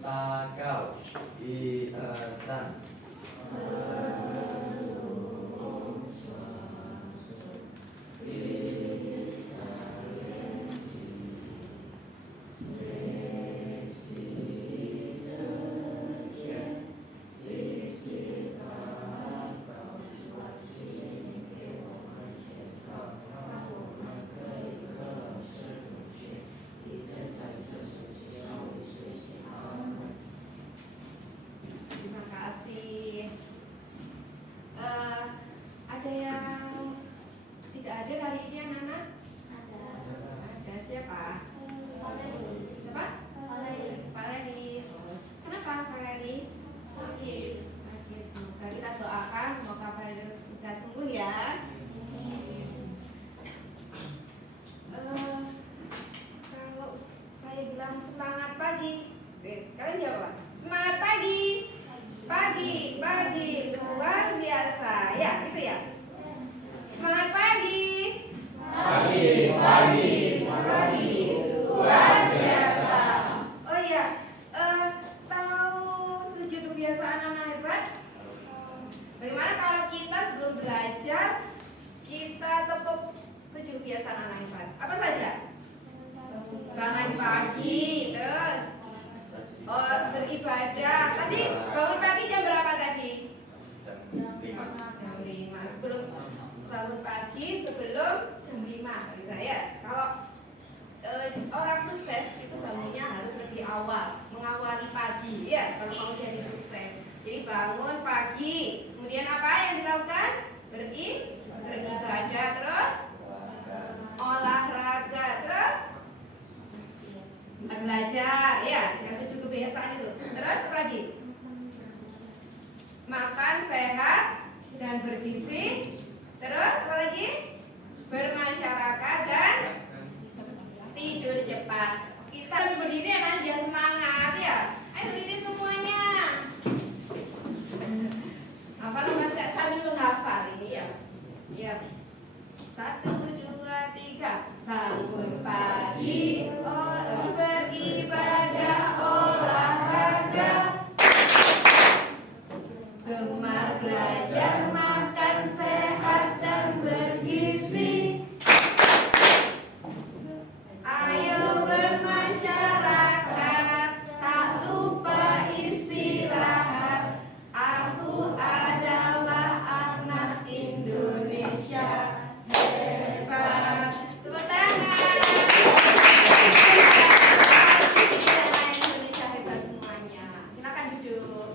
takau iesan Terima kasih. Ada yang tidak ada hari ini yang mana? Ada siapa? Siapa? Pak Leni. Kenapa Pak Leni? Sakit. Semoga kita doakan semoga Pak Leni segera sembuh ya. Kalau saya bilang semangat pagi, kalian jawab. Semangat pagi. Pagi luar biasa. Ya, gitu ya. Semangat pagi. Pagi luar biasa. Oh iya, tahu 7 kebiasaan anak hebat? Bagaimana kalau kita sebelum belajar kita tepuk 7 kebiasaan anak hebat? Apa saja? Bangun pagi, terus beribadah. Tadi bangun pagi jam berapa tadi? jam 5. Jam 5. Sebelum bangun pagi sebelum jam 5 bagi saya. Kalau orang sukses itu bangunnya harus lebih awal, mengawali pagi ya kalau mau jadi sukses. Jadi bangun pagi, kemudian apa yang dilakukan? Beribadah, terus olahraga, terus belajar ya, yang 7 kebiasaan itu. Terus apa lagi? Makan sehat dan bergizi. Terus apa lagi? Bermasyarakat dan tidur cepat. Kita berdiri kan biar semangat ya. Ayo berdiri semuanya. Apa namanya? Sambil menghafal ini ya. Iya. 1, 2, 3. Bangun pagi, beribadah, olahraga, gemar belajar, makan sehat dan bergizi. Ayo bermasyarakat, tak lupa istirahat. Aku adalah anak Indonesia hebat. Tepuk tangan. Anak Indonesia hebat semuanya. Silakan duduk.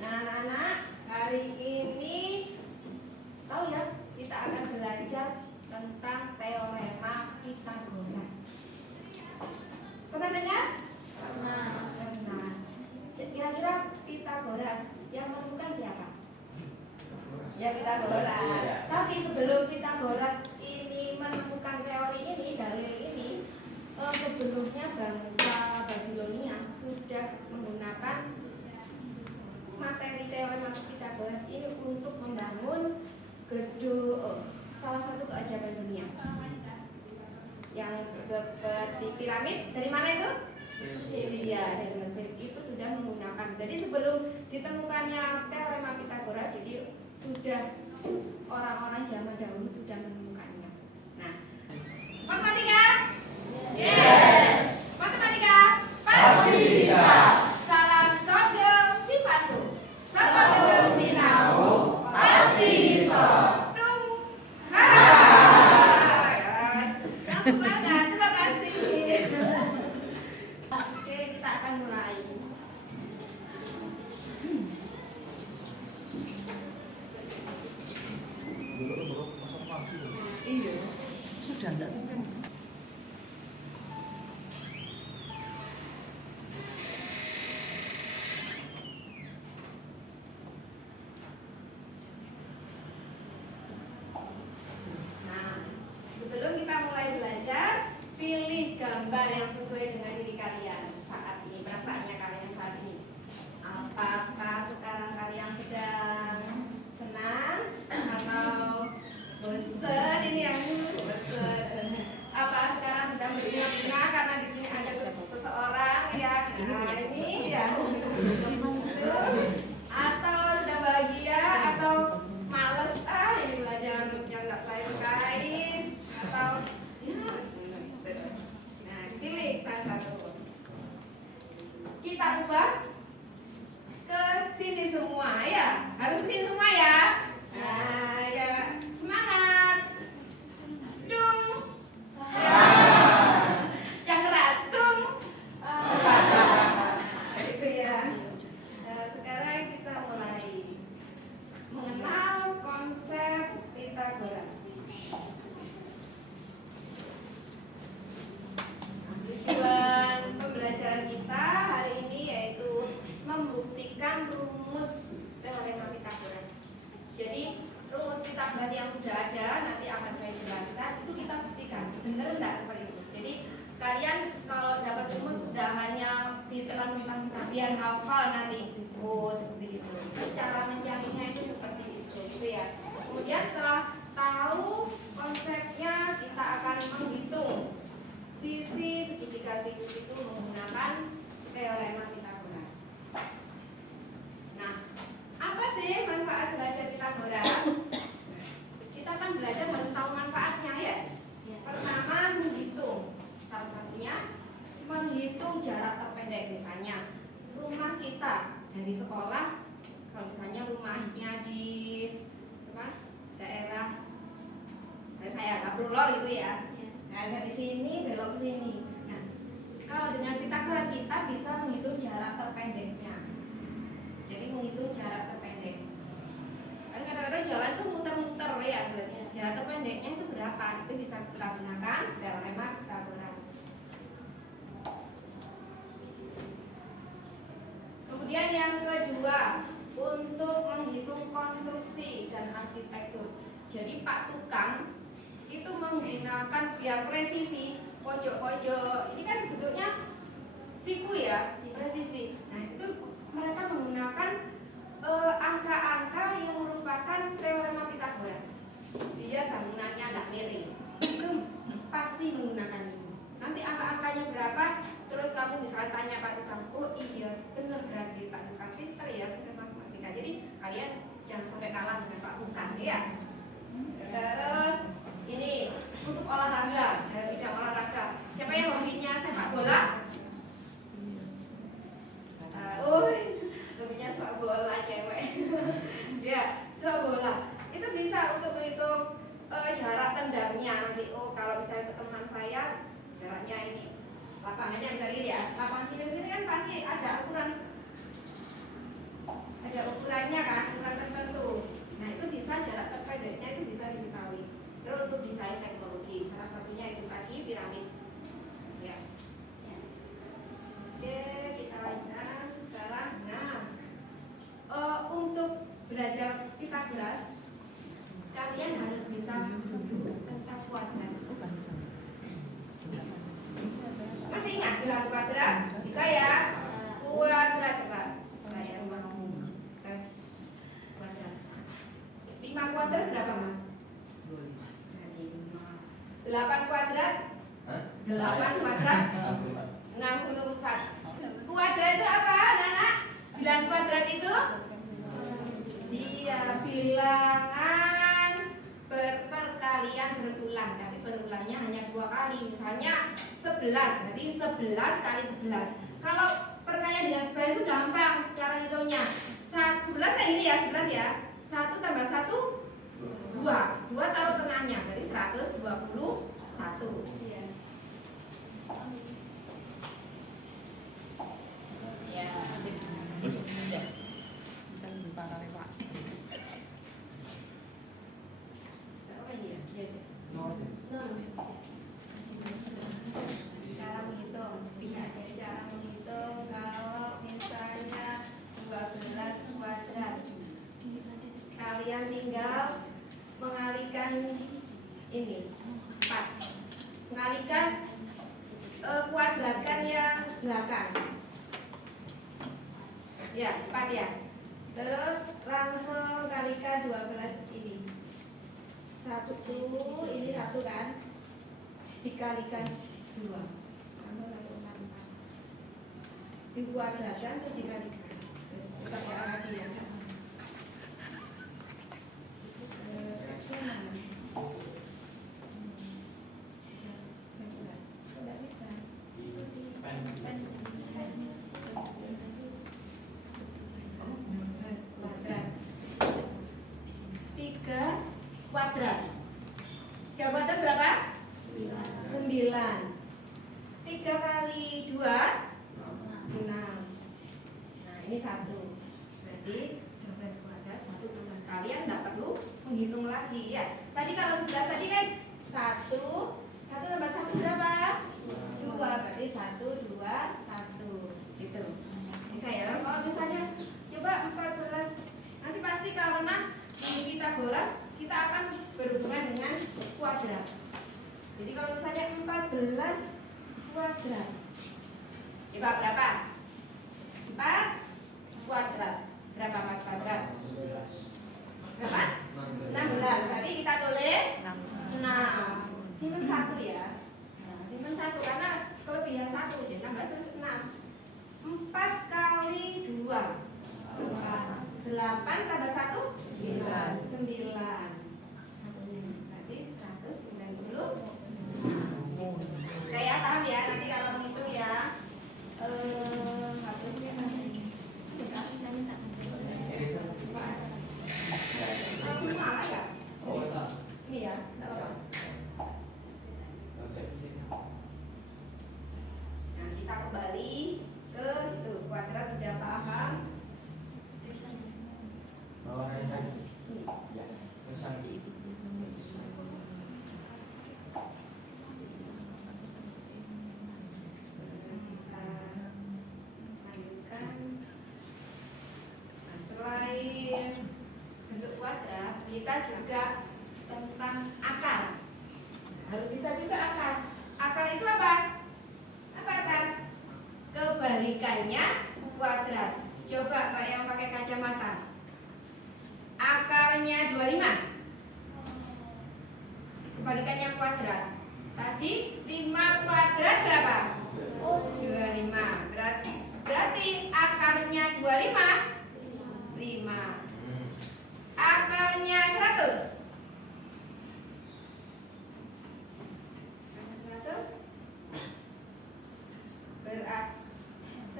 Nah, anak-anak, hari ini tahu ya, kita akan belajar tentang teorema Pythagoras. Pernah dengar? Pernah. Kira-kira Pythagoras yang menemukan siapa? Ya, Pythagoras. Iya. Tapi sebelum Pythagoras ini menemukan teori ini, dalil ini, sebelumnya bangsa Babilonia sudah menggunakan materi teorema Pythagoras ini untuk membangun gedung, salah satu keajaiban dunia yang seperti piramid. Dari mana itu? Iya, dari Mesir. Itu sudah menggunakan. Jadi sebelum ditemukannya teorema Pythagoras, jadi sudah orang-orang zaman dahulu sudah menemukannya. Nah, matematika? Yes. Matematika? Pasti bisa. Salam sogel si pasu. Sakodurung sinau pasti bisa. Dung. Yang semangat, terima kasih. Oke, kita akan mulai. Iya. Sudah enggak kan? Nah, sebelum kita mulai belajar, pilih gambar yang sesuai dengan diri kalian saat ini, perasaannya kalian saat ini. Apakah sekarang kalian sedang senang atau bosan? Ini yang bosan. Apa sekarang sedang apa? Ke sini semua ya. Harus ke sini semua ya. Nah, ya. Semangat. Dung. Yang keras. Dung. Itu ya. Nah, sekarang kita mulai mengenal konsep Pythagoras. Tujuan pembelajaran kita hari ini yaitu membuktikan rumus teorema Pythagoras. Jadi rumus Pythagoras yang sudah ada nanti akan saya jelaskan, itu kita buktikan benar enggak seperti itu. Jadi kalian kalau dapat rumus sudah hanya ditelan-telan biar hafal nanti. Oh seperti itu. Cara mencarinya itu seperti itu, gitu ya. Kemudian setelah tahu konsepnya kita akan menghitung sisi segitiga sikus itu menggunakan teorema Pythagoras. Nah, apa sih manfaat belajar Pythagoras? Kita kan belajar harus tahu manfaatnya ya. Pertama menghitung, salah satunya menghitung jarak terpendek. Misalnya rumah kita dari sekolah, kalau misalnya rumahnya di daerah saya Kabrolor gitu ya. Nah, dari sini belok ke sini. Nah, kalau dengan Pythagoras kita bisa menghitung jarak terpendeknya. Jadi menghitung jarak terpendek. Kan kadang-kadang jalan tuh muter-muter ya, berarti jarak terpendeknya itu berapa? Itu bisa kita gunakan teorema Pythagoras. Kemudian yang kedua, untuk menghitung konstruksi dan arsitektur. Jadi Pak Tukang itu menggunakan biar presisi pojok-pojok ini kan bentuknya siku ya, presisi. Nah itu mereka menggunakan angka-angka yang merupakan teorema Pythagoras biar bangunannya tidak miring. Itu pasti menggunakan itu. Nanti angka-angkanya berapa, terus kamu misalnya tanya Pak Tukang, oh iya benar berarti Pak Tukang pinter ya, pinter matematika. Jadi kalian jangan sampai kalah dengan Pak Tukang ya. Terus ini untuk olahraga, dari bidang olahraga. Siapa yang hobinya sepak bola? Hobinya sepak bola cewek. Ya, sepak bola. Itu bisa untuk menghitung jarak tendangnya nanti. Oh, kalau misalnya ke teman saya jaraknya ini. Lapangannya bisa lihat ya. Lapangan sini kan pasti ada ukurannya kan, ukuran tertentu. Nah, itu bisa jarak terpendeknya itu bisa diketahui. Terus untuk desain teknologi, salah satunya itu tadi piramid. Ya. Oke, kita lanjutkan sekarang. Nah, untuk belajar Pythagoras, kalian harus bisa tentang kuadrat. Masih ingat bilang kuadrat? Bisa ya? Kuadrat cepat. Saya tes kuadrat. 5 kuadrat berapa mas? 8 kuadrat? 8 kuadrat? 64. Kuadrat itu apa anak-anak? Bilang kuadrat itu? Iya, bilangan perkalian berulang. Tapi berulangnya hanya 2 kali. Misalnya 11, berarti 11 kali 11. Kalau perkalian dengan 11 itu gampang cara hitungnya. 11 yang ini ya, 11 ya. 1 tambah 1 2 taruh tengahnya, berarti 121. Iya. Ya, ya. Apa ini ya? Cara menghitung. Iya, jadi cara menghitung kalau misalnya 12 kuadrat. Kalian tinggal mengalihkan ini 4, mengalihkan kuadratkan yang belakang ya, 4 ya. Terus langsung kalikan 12 ini 1 ini 1 kan, dikalikan 2 langsung 1,4 dikuadratkan terus dikalikan pakai alat ya. Jadi kalau misalnya 14 kuadrat, coba berapa? 4 kuadrat. Berapa 4 kuadrat? Berapa? 16. Berarti kita tulis 6. Simpen 1 ya. Nah, simpen 1 karena kelebihan 1. Jadi 16 terus 6. 4 kali 2 8 tambah 1 9. Berarti 190. Oke ya, paham ya? Nanti kalau menghitung ya. Harusnya saya minta. Semua ada nggak? Ini ya, nggak apa-apa. Nah, kita kembali ke itu kuadrat sudah paham. Kita juga tentang akar. Harus bisa juga akar. Akar itu apa? Apa akar? Kebalikannya kuadrat. Coba Mbak yang pakai kacamata. Akarnya 25. Kebalikannya kuadrat. Tadi 5 kuadrat berapa? 25. Berarti akarnya 25 5. Akarnya 100.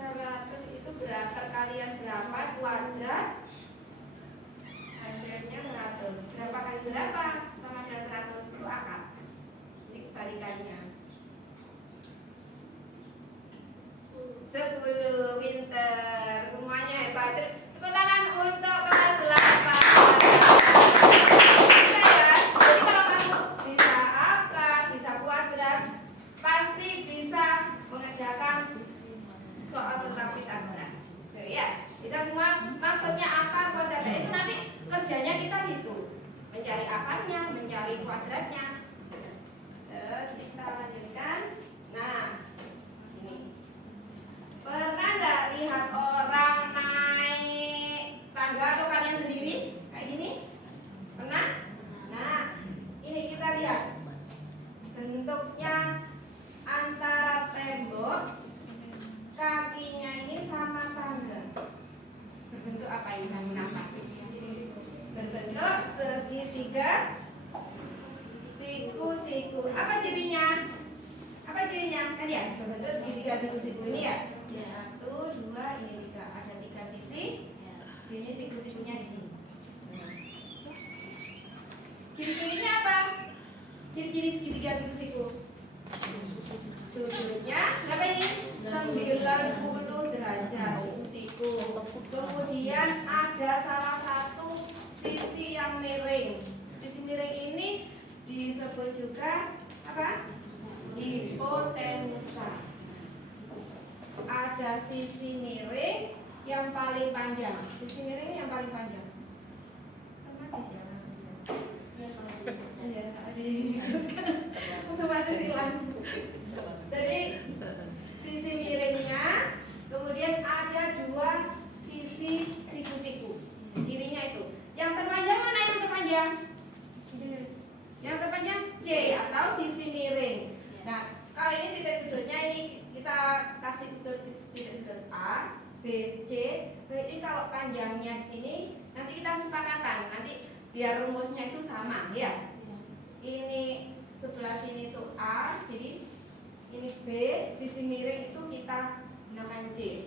100 itu berapa perkalian berapa kuadrat? Hasilnya 100. Berapa kali berapa sama dengan 100 itu akar. Ini kebalikannya. 10 pinter. Semuanya hebat. Tepuk tangan untuk kelas 8. Soal tentang Pitagoras, ya bisa semua. Maksudnya akar kuadrat itu nanti kerjanya kita gitu, mencari akarnya, mencari kuadratnya. Terus kita lanjutkan. Nah, ini pernah nggak lihat orang naik tangga atau kalian sendiri kayak gini? Pernah? Nah, ini kita lihat bentuknya antara tembok. Kakinya ini sama tangga. Berbentuk apa ini? Bangun apa? Berbentuk segitiga siku-siku. Apa cirinya? Apa cirinya? Kan ya, berbentuk segitiga siku-siku ini ya. 1, 2, ini 3. Ada 3 sisi. Sini siku-sikunya di sini. Ciri-cirinya apa? Ciri-ciri segitiga siku-siku. Sudutnya berapa ini? 90 derajat siku. Kemudian ada salah satu sisi yang miring. Sisi miring ini disebut juga apa? Hipotenusa. Ada sisi miring yang paling panjang. Sisi miring yang paling panjang. Otomatis ya. Otomatis hilang. Jadi sisi miringnya, kemudian ada 2 sisi siku-siku. Cirinya itu. Yang terpanjang mana yang terpanjang? Yang terpanjang C atau sisi miring. Nah, kalau ini titik sudutnya ini kita kasih titik sudut A, B, C. Jadi kalau panjangnya di sini nanti kita sepakatan. Nanti biar rumusnya itu sama, ya. Ini sebelah sini itu A, jadi ini B, sisi miring itu kita gunakan C.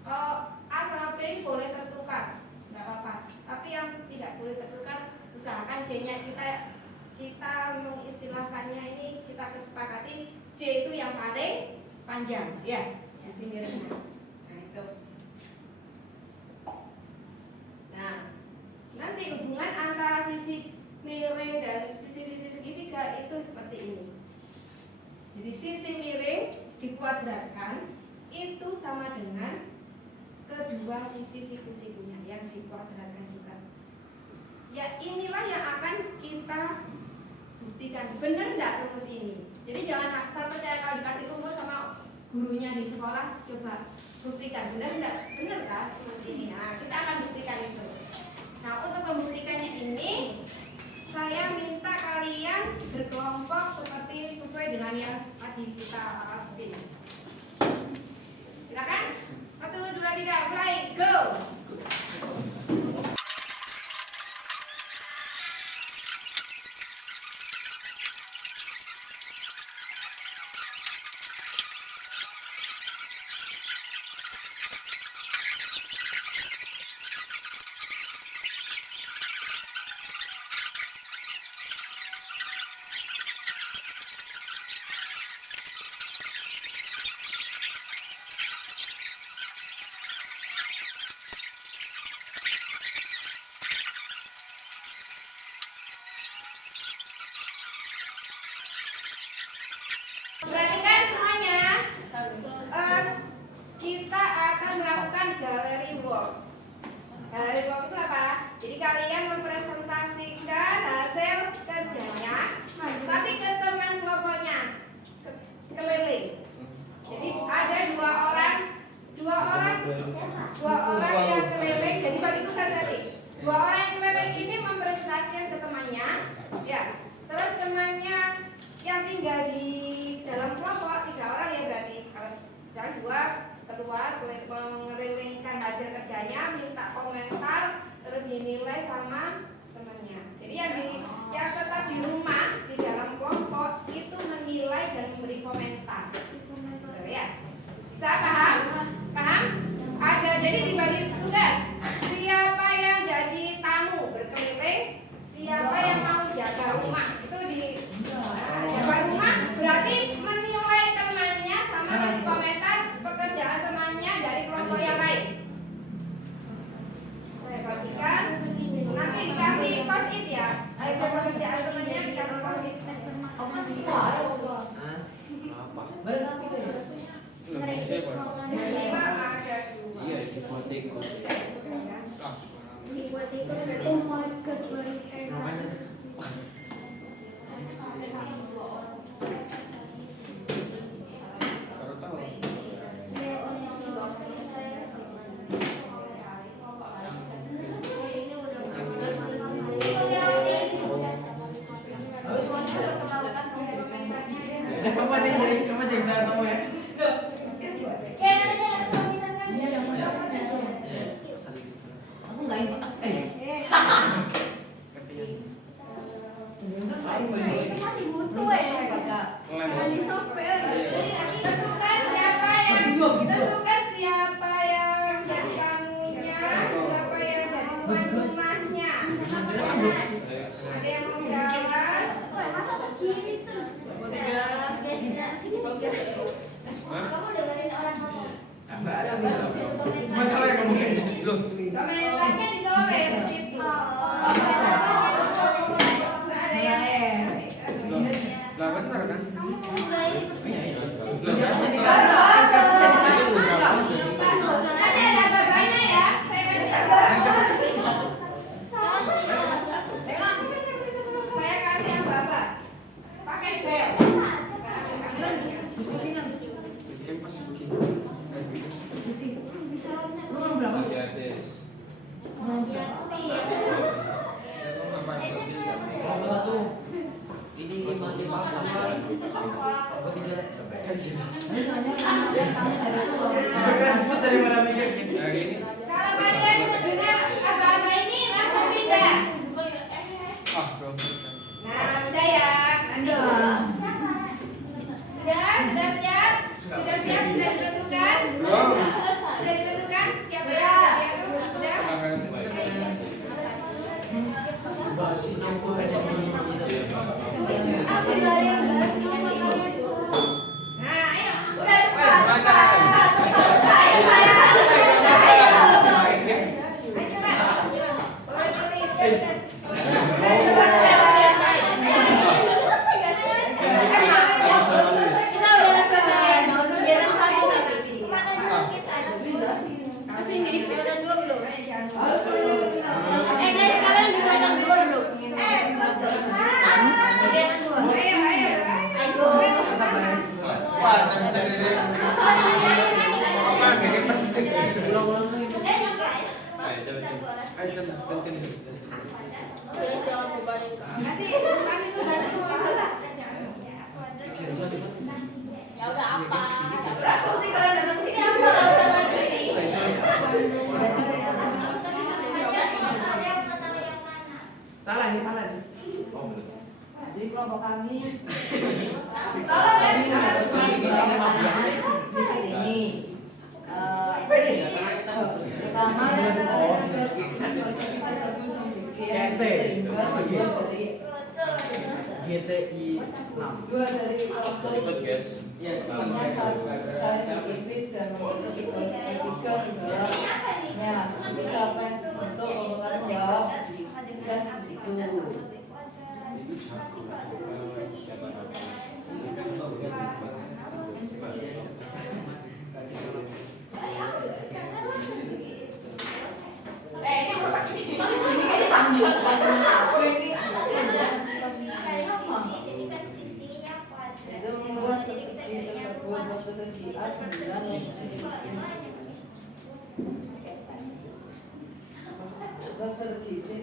Kalau A sama B boleh tertukar, nggak apa-apa. Tapi yang tidak boleh tertukar, usahakan C-nya kita mengistilahkannya ini kita kesepakati C itu yang paling panjang, ya, sisi miringnya. Nah itu. Nah, nanti hubungan antara sisi miring dan sisi-sisi segitiga itu seperti ini. Jadi sisi miring dikuadratkan itu sama dengan kedua sisi siku-sikunya yang dikuadratkan juga. Ya inilah yang akan kita buktikan bener nggak rumus ini. Jadi jangan asal percaya kalau dikasih rumus sama gurunya di sekolah, coba buktikan bener nggak, bener kan rumus ini. Nah, kita akan buktikan itu. Nah, untuk membuktikannya ini saya minta kalian berkelompok seperti sesuai dengan yang tadi kita spin. Silakan. 1, 2, 3, mulai, go. Perhatikan semuanya. Kita akan melakukan gallery work. Gallery work itu apa? Jadi kalian mempresentasikan hasil kerjanya, tapi ke teman kelompoknya, keliling. Jadi ada dua orang yang keliling. Jadi bagi tugas tadi. Dua orang yang keliling ini mempresentasikan ke temannya, ya. Terus temannya yang tinggal di dalam kelompok 3 orang ya berarti kalau misalnya 2 keluar mengelilingkan hasil kerjanya, minta komentar, terus dinilai sama temannya. Jadi yang tetap di rumah di dalam kelompok itu menilai dan memberi komentar. Betul ya? Bisa paham? Paham? Ada jadi dibagi tugas. Siapa yang jadi tamu berkeliling, siapa yang mau jaga rumah itu jaga rumah berarti menilai temannya sama kasih komentar pekerjaan temannya dari kelompok yang lain. Saya bagikan nanti dikasih post-it ya. Pekerjaan temannya dikasih post-it. Minimal ada 2. Iya, dibuat ikut. Namanya baru tahu. Kamu jadi tamu ya? Iya yang mana? Aku nggak ingat. Tentukan siapa yang jadi tamunya, siapa yang jadi tuan rumahnya. Ada yang mau jawab? Komentarnya digoleh di situ. Ada yang Lah benar kan? ada babanya ya. Saya kasih yang babak. Pakai bel. Bikin pas begini. Ya, Des. Ini 5 apa 3 gaji. Dari mana mikir gitu? Kalau kalian dengar aba-aba ini langsung pindah. Ah, belum. Nah, udah ya. Nanti. Sudah siap? Sudah siap? Sudah ditentukan? Sudah ditentukan? Siapa yang sudah? Nah, ayo. Kasih tugas semua itu. Ya udah apa? Berapa sih kalian datang ke sini apa? Salah nih. Jadi kelompok kami Kami bikin ini pertama kita sebut sehingga GTI 2 dari kelompok Cepet guys. saya berpikir dan memiliki tiga segalanya seperti apa yang bentuk omongan jawab tugas di situ. ini merusak ini. Itu luas persegi tersebut luas persegi A 9 yang luas persegi C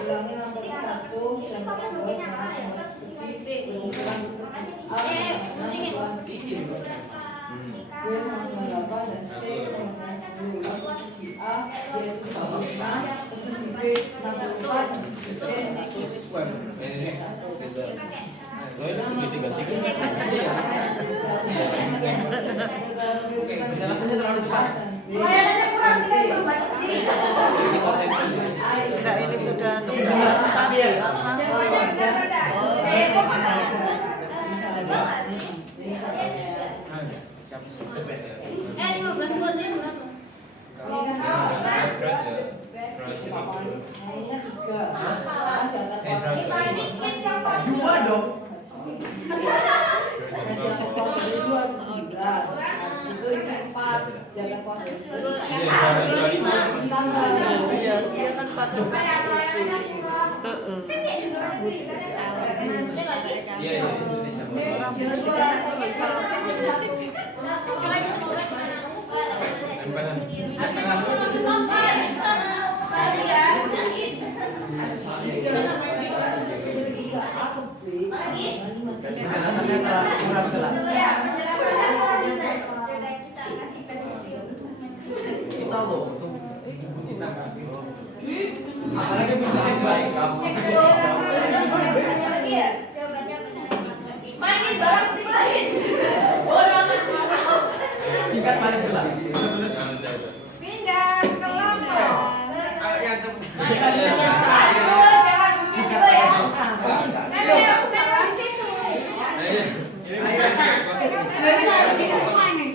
ulangi nomor 1 dan kedua dengan persegi ulang persegi A dengan persegi B sama dengan 8 dan C sama dengan 10 luas persegi A yaitu 35 persegi B 64 dan persegi C 101. Lo ini segitiga sih. Penjelasannya terlalu cepat. Bayarannya kurang, kita bisa baca sendiri. Enggak, ini sudah Tapi ya. Eh 15 kuadrat berapa? Dua dong. Itu ini 4 jaga kuat Ini nggak sih? Iya. Penjelasannya kurang jelas. Kita loh, kita apalagi bisa jelas kamu. Mainin barang main. Orang Singkat paling jelas. pindah ke kelompok. Tempel di situ.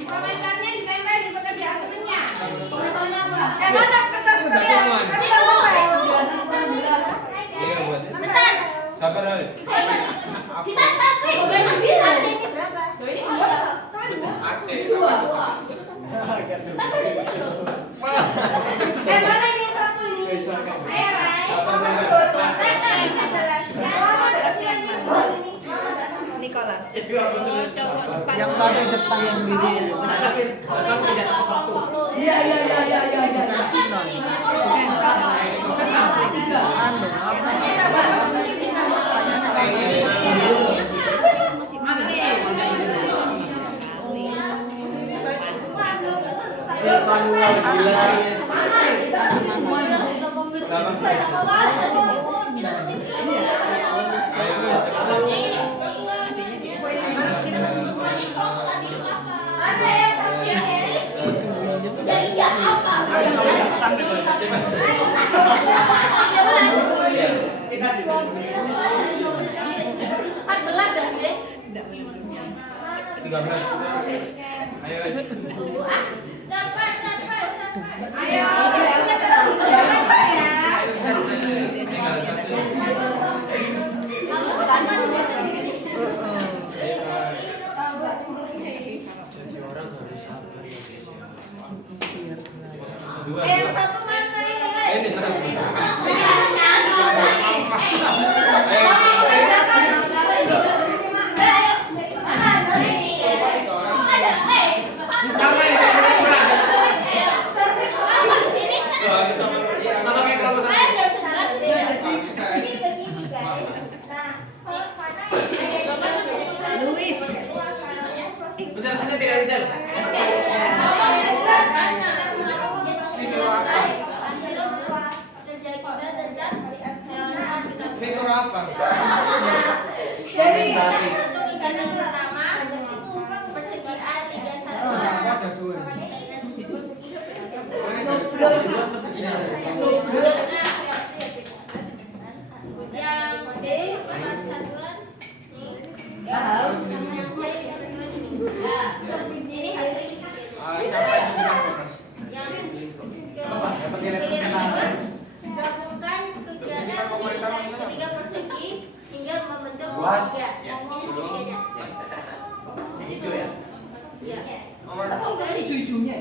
Komentarnya ditempel di pekerjaan temennya. Komentarnya apa? Mana kertas kalian? Bentar. Sabar dulu. Kita tarik. AC-nya berapa? Aceh. Mana ini yang satu ini? Nicholas. Yang Yang paling depan yang gede. Iya. Anu apa? Ayo, kita terus berjalan ya. Yang satu mana ini? Ini satu.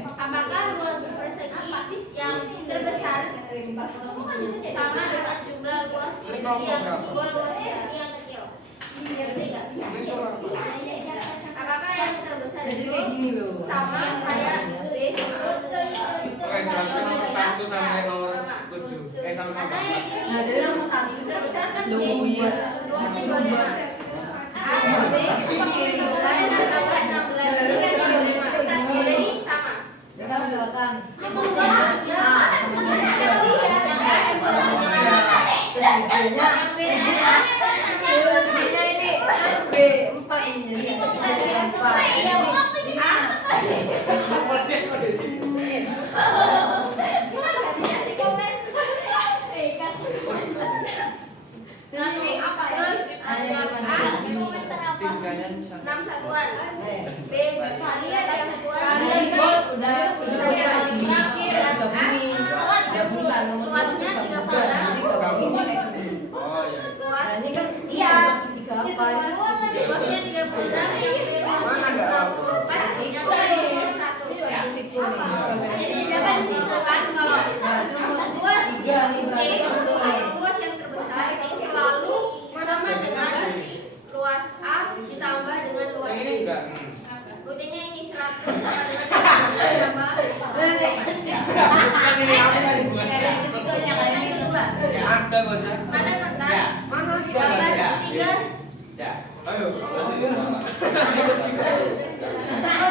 Apakah luas persegi yang terbesar sama dengan jumlah luas persegi yang kedua luas persegi yang kecil? Ngerti nggak? Apakah yang terbesar Jadi itu kayak gini loh. sama kayak B? Oke, jelaskan nomor 1 sampai nomor 7. Sampai Karena nomor yang ini Nah, jadi nomor 1 terbesar kan B. Luas. Luasnya boleh A dan B. Lain tambah 16 dengan 25. Jadi sama. Kita misalkan Itu luas ya. sebenarnya Yang B sebenarnya ini B4 ini jadi ada 4. Ini apa ya? tim kanan 6 satuan. B kalian ada satuan. Kalian buat udah gabungkan Luasnya 3 jadi gabungin kayak gini. Oh iya. Luas Nah, ini kan iya. tiga apa? Luasnya 36 yang B luasnya 64 yang B luasnya 100. Siku nih. Jadi dapat disimpulkan kalau luas C atau luas yang terbesar itu selalu sama dengan luas A ditambah dengan luas Yang ini B. enggak. Buktinya ini 100 sama dengan berapa? Kan ini apa tadi bukan? Yang kedua. Ada kok, Cak. Mana kertas? Mana 12 3. Ya. Ayo.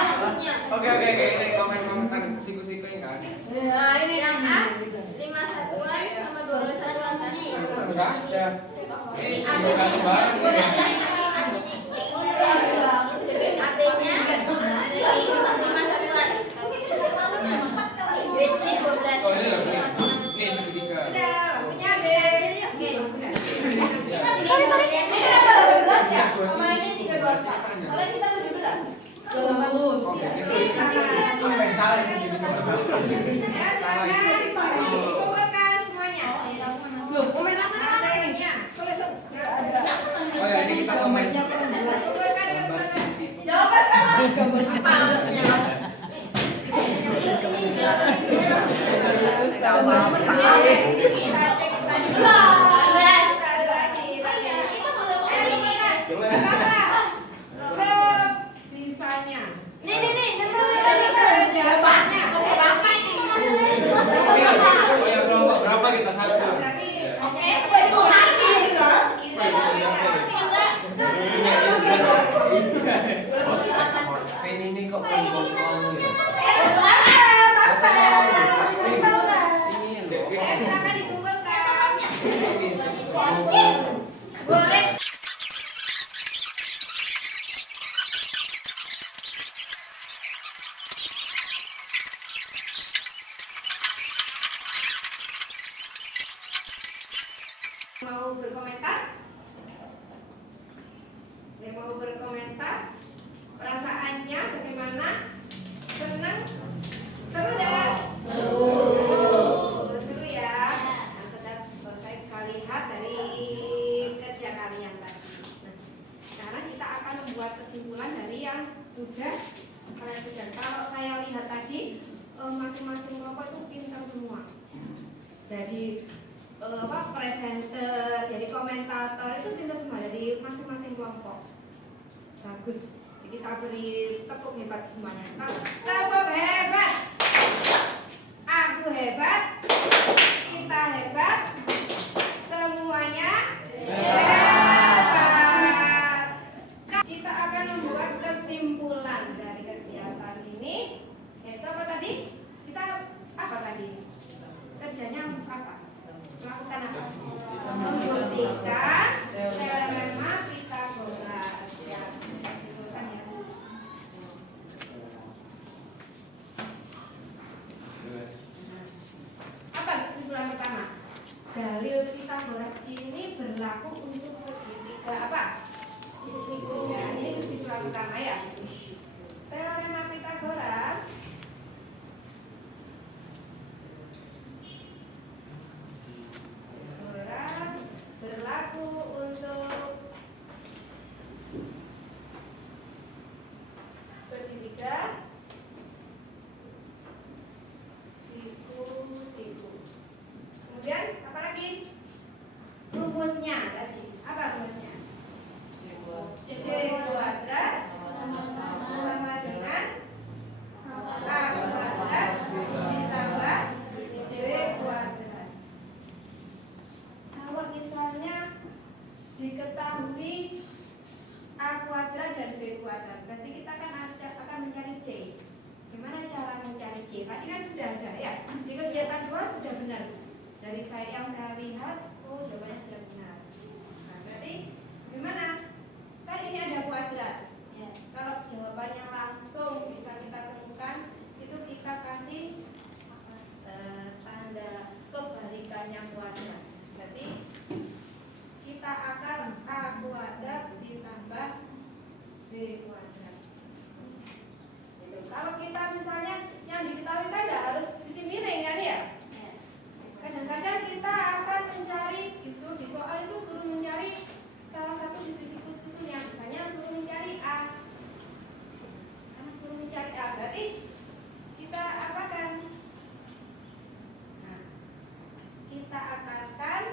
Maksudnya Oke, ini komen-komentar siku-siku yang kan. Nah, ini yang A 5 satuan sama 12 satuan ini. Enggak ada. Ini Ini sudah kasih AB-nya barang. AB-nya 5 satuan. BC 12. Oh, ini loh. Ini segitiga. Udah, waktunya habis. Sorry. Bisa dua sisi. Kalau kita 17. bagus. Oke, apa yang salah di segitiga? Ya, silakan dikumpulkan semuanya. Loh, komentar Ada ininya. tulisan ada. Oh ya, ini kita komen. Gambarnya kurang jelas. Kumpulkan ke sana. Jawaban sama. Gambarnya Apa maksudnya? Gambarnya Kita cek lagi. 12. Ada lagi. Sebisanya. Jawabannya. Oh ya, berapa kita satu? Berarti Oke. Pen ini kok belum gitu? silakan dikumpulkan. Goreng. Mau berkomentar? Yang mau berkomentar? Perasaannya bagaimana? Senang? Seru dah? Seru ya. Nah, saya lihat dari kerja kalian tadi. Nah, sekarang kita akan membuat kesimpulan dari yang sudah kalian kerjakan. Kalau saya lihat tadi masing-masing kelompok itu pintar semua. Jadi presenter, jadi komentator itu pintar semua dari masing-masing kelompok. Bagus. Jadi kita beri tepuk hebat semuanya. Tepuk hebat. Aku hebat. Kita hebat. Semuanya hebat. Kita akan membuat kesimpulan dari kegiatan ini. Yaitu apa tadi? Kita apa tadi? Kerjanya apa? Melakukan apa? Membuktikan teorema Pythagoras. Ya, simpulkan ya. Apa kesimpulan pertama? Dalil Pythagoras ini berlaku untuk segitiga apa? Ya, ini kesimpulan pertama ya. Teorema Pythagoras berlaku untuk segitiga kuadrat. Berarti kita akan mencari C. Gimana cara mencari C? Tadi kan sudah ada ya. Di kegiatan 2 sudah benar. Dari yang saya lihat, oh jawabannya sudah benar. Nah, berarti gimana? Kan ini ada kuadrat. Kalau jawabannya langsung bisa kita temukan, itu kita kasih tanda kebalikannya kuadrat. Berarti kita akan A kuadrat ditambah B kuadrat. Gitu. Kalau kita misalnya yang diketahui kan tidak harus isi miring kan ya? Kadang-kadang kita akan mencari di soal itu suruh mencari salah satu sisi siklus-siklusnya. Misalnya suruh mencari A. Karena suruh mencari A berarti kita apakan? Nah, kita akarkan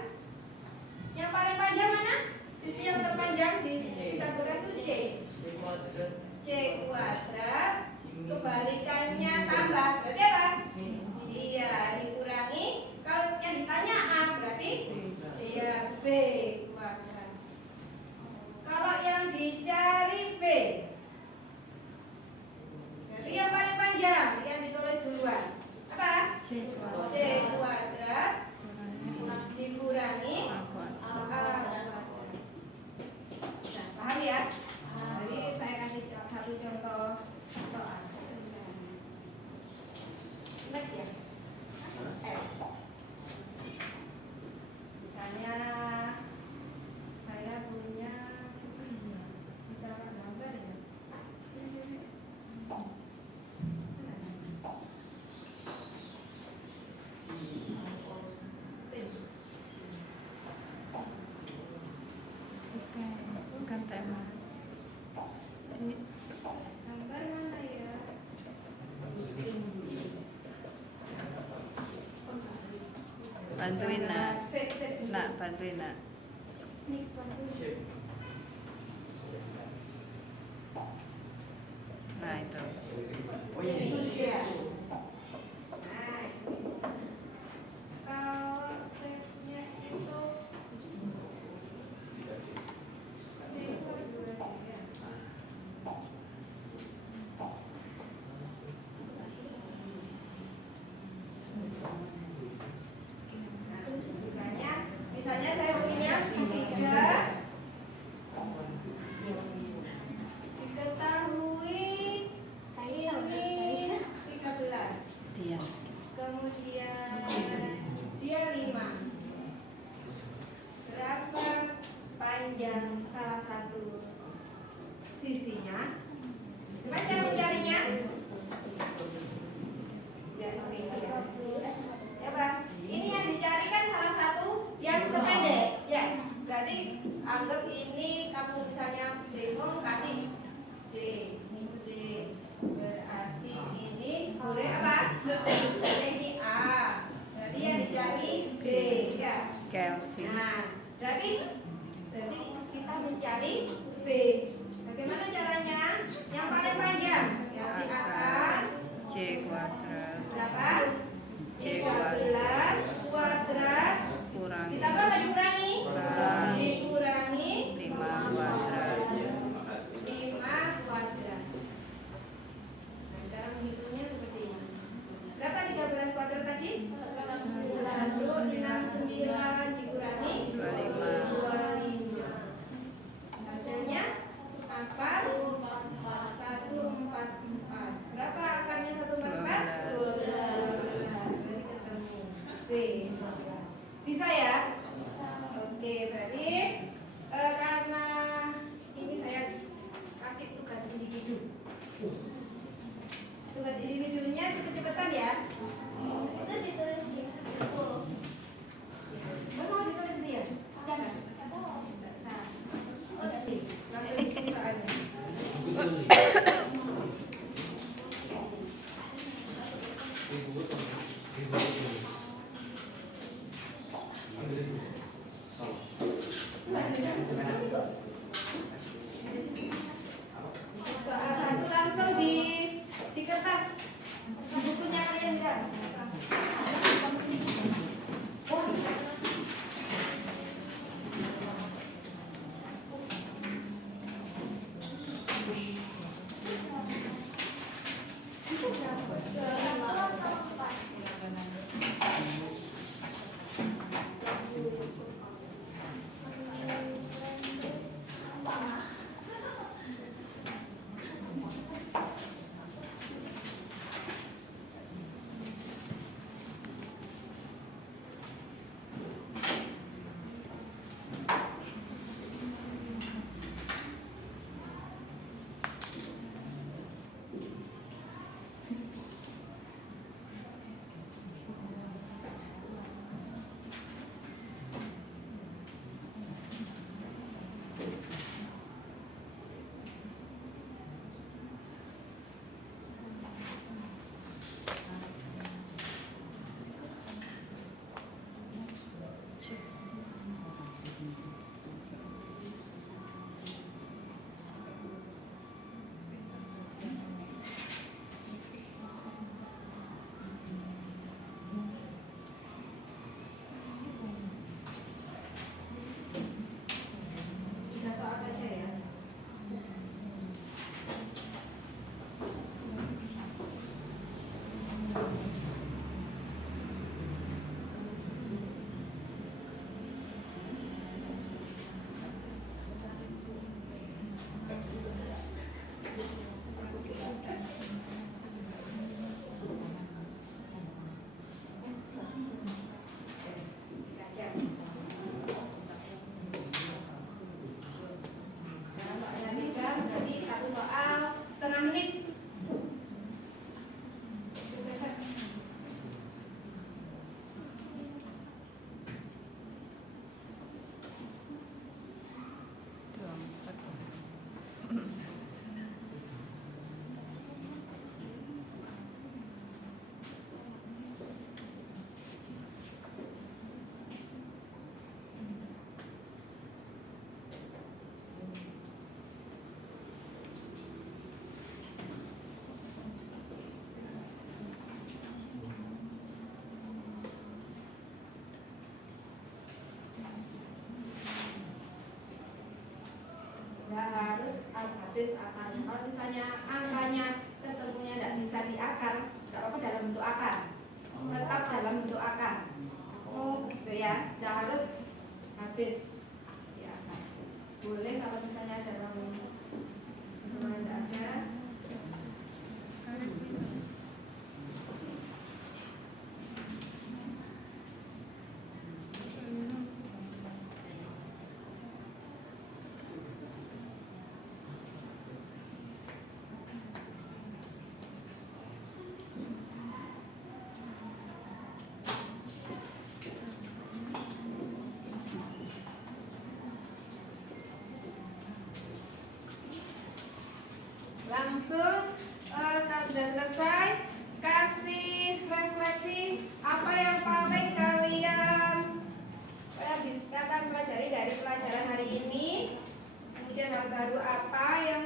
yang paling panjang mana? Sisi yang terpanjang di Pythagoras itu C. C kuadrat kebalikannya tambah berarti apa? Iya, dikurangi. Kalau yang ditanya A berarti iya B kuadrat. Kalau yang dicari B berarti yang paling panjang yang ditulis duluan apa? C kuadrat dikurangi A kuadrat. Nah, paham ya? Jadi saya kasih satu contoh soal. Next ya. Misalnya saya punya bisa gambar ya. Bukan tema. Gambar mana ya? Bantuin nak. Set. Nak bantuin nak. Nah itu. Itu dia. Nah, kalau setnya itu misalnya saya punya 3 diketahui ini 13 Dia. kemudian dia 5 berapa panjang salah satu sisinya? Gimana cara mencarinya? Ya, oke, ya Bang. Ini yang dicari kan salah satu yang sependek, ya. Berarti anggap ini kamu misalnya bingung kasih C, berarti ini boleh apa? Boleh ini A. Berarti yang dicari B, ya. Kelvin. Nah, berarti kita mencari B. Bagaimana caranya? Yang paling panjang, kasih atas. C kuadrat Berapa? C 13 kuadrat kurangi ditambah apa dikurangi? Kurangi. Dikurangi 5 kuadrat. 5 kuadrat. Nah, cara menghitungnya seperti ini. Berapa 13 kuadrat tadi? 169 dikurangi 25. Hasilnya akar 144. Berapa akarnya 144? 12. Berarti ketemu B. Bisa ya? Oke, berarti karena ini saya kasih tugas individu. Tugas individunya cepet-cepetan ya. Itu ditulis di mau ditulis dia? Jangan. Nanti ini soalnya. Satu langsung di kertas di bukunya kalian enggak? misalnya angkanya ketemunya tidak bisa diakar, nggak apa-apa dalam bentuk akar, tetap dalam bentuk akar. Oh gitu ya, nggak harus habis ya. Boleh kalau misalnya dalam tidak ada. Langsung kalau sudah selesai, kasih refleksi apa yang paling kalian akan pelajari dari pelajaran hari ini. Kemudian hal baru apa yang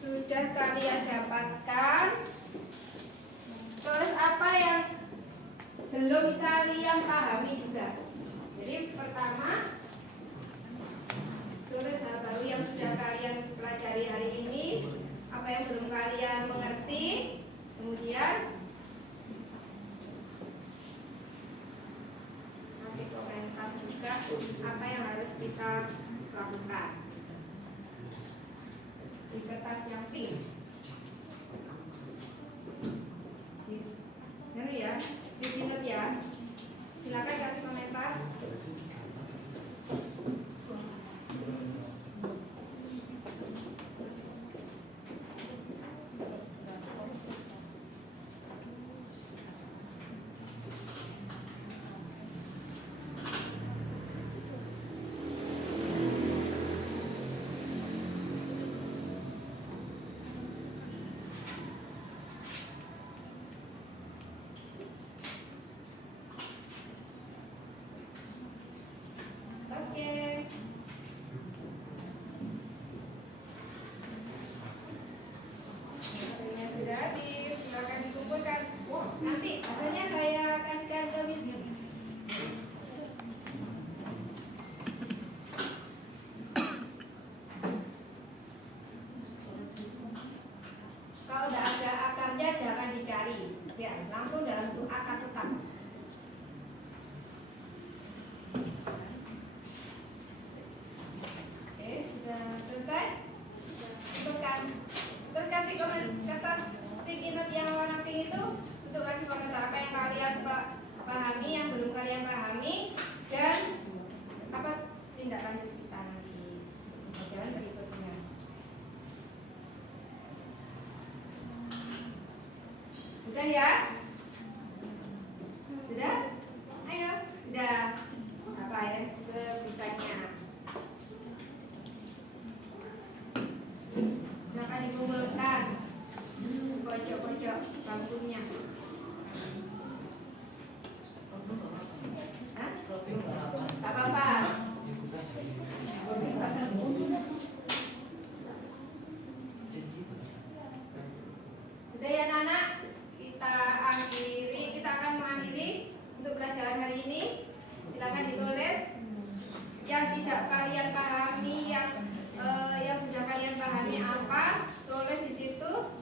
sudah kalian dapatkan. Terus apa yang belum kalian pahami juga. Jadi pertama, tulis hal baru yang sudah kalian pelajari hari ini, apa yang belum kalian mengerti, kemudian kasih komentar juga apa yang harus kita lakukan di kertas yang pink. Ini ya, sticky note ya. Silakan kasih komentar. Oke. Hasilnya sudah habis, silakan dikumpulkan. Nanti hasilnya saya kasihkan ke Miss. Kalau tidak ada akarnya jangan dicari, ya langsung dalam bentuk akar tetap. Oke, sudah selesai. Tentukan. Terus kasih kertas sticky note yang warna pink itu untuk kasih komentar apa yang kalian pahami, yang belum kalian pahami, dan apa tindak lanjut kita nanti pelajaran berikutnya. Sudah ya? Sudah? Ayo, sudah. Apa ya sebisanya? Silakan dikumpulkan pojok-pojok bangkunya. Hah? Tak apa-apa. Sudah ya anak-anak? Kita akan mengakhiri untuk pelajaran hari ini. Silakan ditulis yang tidak kalian pahami, yang sudah kalian pahami apa, tulis di situ.